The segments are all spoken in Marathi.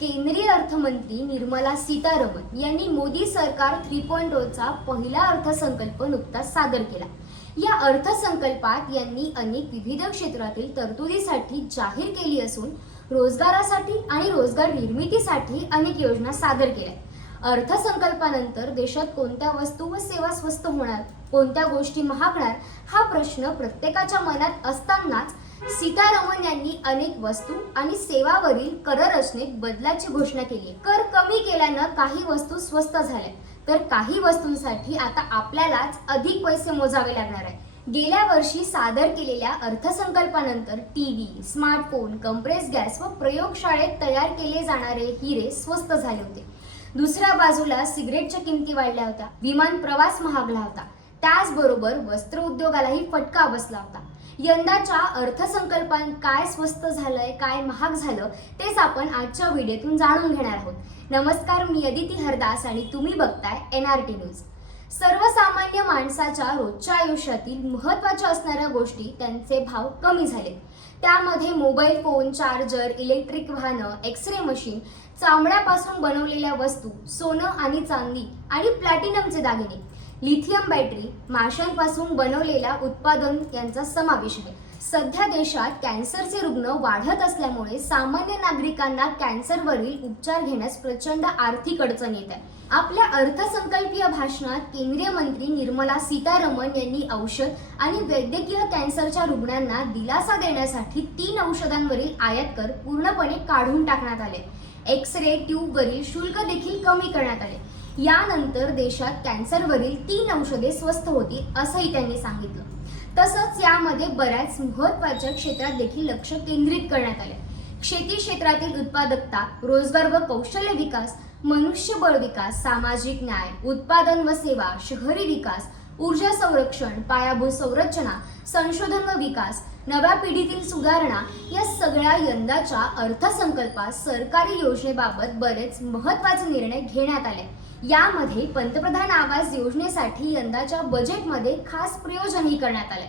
केंद्रीय अर्थमंत्री निर्मला सीतारामन यांनी मोदी सरकार थ्री पॉईंट oh चा पहिला अर्थसंकल्प नुकताच सादर केला. या अर्थसंकल्पात यांनी अनेक विविध क्षेत्रातील तरतुदीसाठी जाहीर केली असून रोजगारासाठी आणि रोजगार निर्मितीसाठी अनेक योजना सादर केल्या. अर्थसंकल्पानंतर देशात कोणत्या वस्तू व सेवा स्वस्त होणार कोणत्या गोष्टी महागणार हा प्रश्न प्रत्येकाच्या मनात असतानाच सीतारामन यांनी अनेक वस्तू आणि सेवावरील कर रचनेत बदलाची घोषणा केली. आहे. कर कमी केल्यानं काही वस्तू स्वस्त झाल्या. तर काही वस्तूंसाठी आता आपल्यालाच अधिक पैसे मोजावे लागणार आहे गेल्या वर्षी सादर केलेल्या अर्थसंकल्पानंतर T V smartphone compress gas व प्रयोगशाळेत तयार केले जाणारे हिरे स्वस्त झाले होते. दुसऱ्या बाजूला सिगरेटच्या किमती वाढल्या होत्या. विमान प्रवास महागला होता. त्याचबरोबर वस्त्र उद्योगालाही फटका बसला होता. यंदाच्या अर्थसंकल्पात काय स्वस्त झालंय काय महाग झालं तेच आपण आजच्या व्हिडिओतून जाणून घेणार आहोत. नमस्कार मी अदिती हरदास आणि तुम्ही बघताय एन आर टी न्यूज सर्वसामान्य माणसाच्या रोजच्या आयुष्यातील महत्त्वाच्या असणाऱ्या गोष्टी त्यांचे भाव कमी झाले त्यामध्ये मोबाईल फोन चार्जर इलेक्ट्रिक वाहनं एक्सरे मशीन चामड्यापासून बनवलेल्या वस्तू सोनं आणि चांदी आणि प्लॅटिनमचे दागिने. लिथियम बॅटरी माशांपासून बनवलेल्या उत्पादन यांचा समावेश आहे. सध्या देशात कॅन्सरचे रुग्ण वाढत असल्यामुळे सामान्य नागरिकांना कॅन्सरवरील उपचार घेण्यास प्रचंड आर्थिक अडचण येत आहे. आपल्या अर्थसंकल्पीय भाषणात केंद्रीय मंत्री निर्मला सीतारमण यांनी औषध आणि वैद्यकीय कॅन्सरच्या रुग्णांना दिलासा देण्यासाठी तीन औषधांवरील आयात कर पूर्णपणे काढून टाकण्यात आले. एक्स रे ट्यूबवरील शुल्क देखील कमी करण्यात आले. यानंतर देशात कॅन्सरवरील तीन औषधे स्वस्त होतील असंही त्यांनी सांगितलं. तसंच यामध्ये बऱ्याच महत्त्वाच्या क्षेत्रात देखील लक्ष केंद्रित करण्यात आले. शेती क्षेत्रातील उत्पादकता रोजगार व कौशल्य विकास मनुष्यबळ विकास सामाजिक न्याय उत्पादन व सेवा शहरी विकास ऊर्जा संरक्षण पायाभूत संरचना संशोधन व विकास नव्या पिढीतील सुधारणा या सगळ्या यंदाच्या अर्थसंकल्पात सरकारी योजनेबाबत बरेच महत्त्वाचे निर्णय घेण्यात आले. यामध्ये पंतप्रधान आवास योजनेसाठी यंदाच्या बजेटमध्ये खास प्रयोजनही करण्यात आले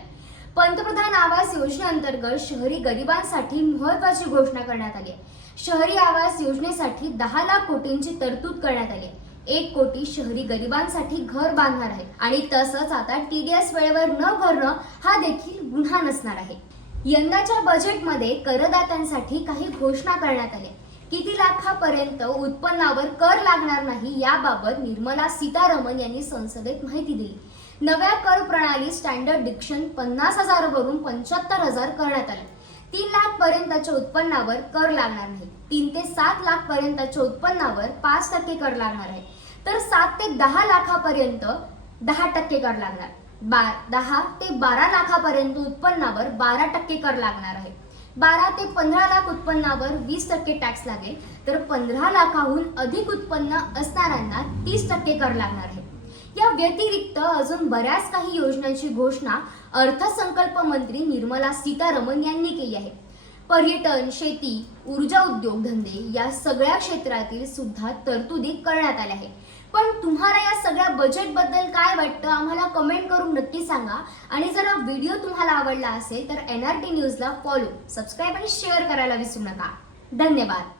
पंतप्रधान आवास योजनेअंतर्गत शहरी गरिबांसाठी महत्वाची घोषणा करण्यात आली आहे. शहरी आवास योजनेसाठी दहा लाख कोटींची तरतूद करण्यात आली आहे. एक कोटी शहरी गरिबांसाठी घर बांधणार आहे आणि तसंच आता टीडीएस वेळेवर न भरणं हा देखील गुन्हा नसणार आहे यंदाच्या बजेटमध्ये करदात्यांसाठी काही घोषणा करण्यात आल्या किती लाखापर्यंत उत्पन्नावर कर लागणार नाही याबाबत निर्मला सीतारमण यांनी संसदेत माहिती दिली. नव्या कर प्रणाली स्टँडर्ड डिक्शन पन्नास हजारवरून पंच्याहत्तर हजार करण्यात आले. तीन लाख पर्यंतच्या उत्पन्नावर कर लागणार नाही. तीन ते सात लाख पर्यंतच्या उत्पन्नावर पाच टक्के कर लागणार आहे. तर सात ते दहा लाखापर्यंत दहा टक्के कर लागणार. बा दहा ते बारा लाखापर्यंत उत्पन्नावर बारा टक्के कर लागणार आहे. बारा ते पंधरा लाख उत्पन्नावर वीस टक्के टॅक्स लागेल. तर पंधरा लाखाहून अधिक उत्पन्न असणाऱ्यांना तीस टक्के कर लागणार आहे. या व्यतिरिक्त अजून बऱ्याच काही योजनांची घोषणा अर्थसंकल्प मंत्री निर्मला सीतारमण यांनी केली आहे. पर्यटन शेती ऊर्जा उद्योगधंदे या सगळ्या क्षेत्रातील सुद्धा तरतुदी करण्यात आल्या आहे. पण तुम्हाला या सगळ्या बजेटबद्दल काय वाटतं? आम्हाला कमेंट करून नक्की सांगा. आणि जर हा व्हिडिओ तुम्हाला आवडला असेल तर एन आर टी न्यूजला फॉलो सबस्क्राईब आणि शेअर करायला विसरू नका. धन्यवाद.